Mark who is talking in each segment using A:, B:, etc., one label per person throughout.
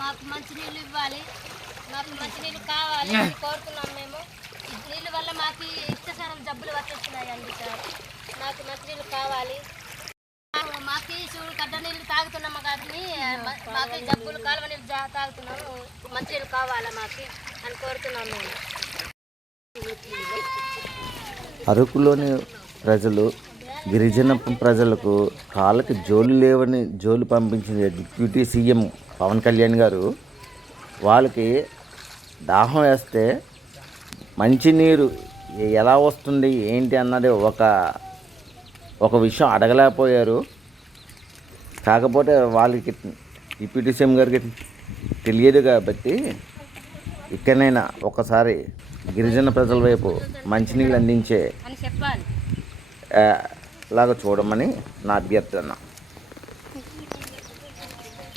A: మాకు మంచినీళ్ళు ఇవ్వాలి. మాకు మంచినీళ్ళు కావాలి అని కోరుతున్నాం మేము. నీళ్ళ వల్ల మాకు ఇష్టసరం జబ్బులు వచ్చేస్తున్నాయండి సార్. మాకు మంచినీళ్ళు కావాలి. మాకు- ఈ చూడు గడ్డ నీళ్ళు తాగుతున్నాము కానీ మాకు జబ్బులు కాలువ నీళ్ళు తాగుతున్నాము. మంచినీళ్ళు కావాలా మాకు అని కోరుతున్నాం మేము.
B: అరకులోని ప్రజలు గిరిజన ప్రజలకు కాళ్ళకి జోలు లేవని జోలు పంపించిన డిప్యూటీ సీఎం పవన్ కళ్యాణ్ గారు వాళ్ళకి దాహం వేస్తే మంచినీరు ఎలా వస్తుంది ఏంటి అన్నది ఒక ఒక విషయం అడగలేకపోయారు. కాకపోతే వాళ్ళకి డిప్యూటీ సీఎం గారికి తెలియదు కాబట్టి ఇక్కడనైనా ఒకసారి గిరిజన ప్రజల వైపు మంచినీళ్ళు అందించే లాగా చూడమని నా అభ్యర్థన.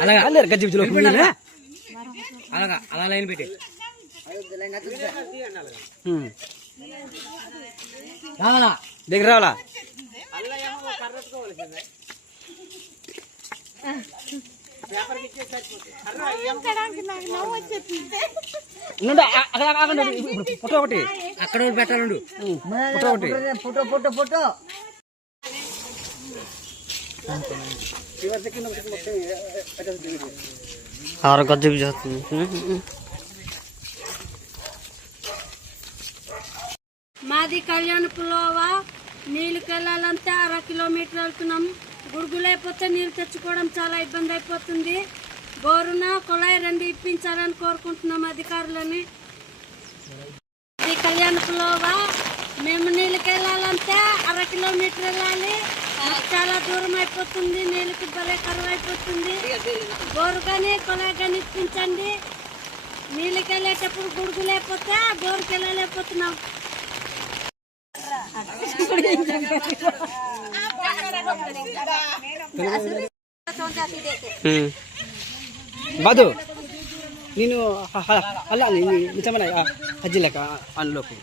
C: అలాగా అల్లరు గజ్జి బిజ్జులో అలాగా అలా లైన్ పెట్టి. రావాలా?
D: దగ్గర రావాలా? అక్కడ ఫోటో ఒకటి. అక్కడ పెట్టాలండు. ఫోటో ఒకటి.
E: Photo photo photo. ఆరు గజ్జకు చేస్తుంది.
F: మాది కళ్యాణపులోవా నీళ్ళకి వెళ్ళాలంటే అర కిలోమీటర్ వెళ్తున్నాం. గురుగులైపోతే నీళ్ళు తెచ్చుకోవడం చాలా ఇబ్బంది అయిపోతుంది బోరున కుళాయి రెండు ఇప్పించాలని కోరుకుంటున్నాం అధికారులని. ఇది కళ్యాణపులోవా మేము నీళ్ళకి వెళ్ళాలంటే అర కిలోమీటర్ వెళ్ళాలి. చాలా దూరం అయిపోతుంది నీళ్ళకి భలే కరువు అయిపోతుంది. బోరు కానీ కుళాయి కానీ ఇప్పించండి. నీళ్ళకి వెళ్ళేటప్పుడు గుడుగు లేకపోతే బోరుకి వెళ్ళలేకపోతున్నాం.
D: బాదు నేను అలా నిజమైన హజ్జీ లెక్క. అందులోకి.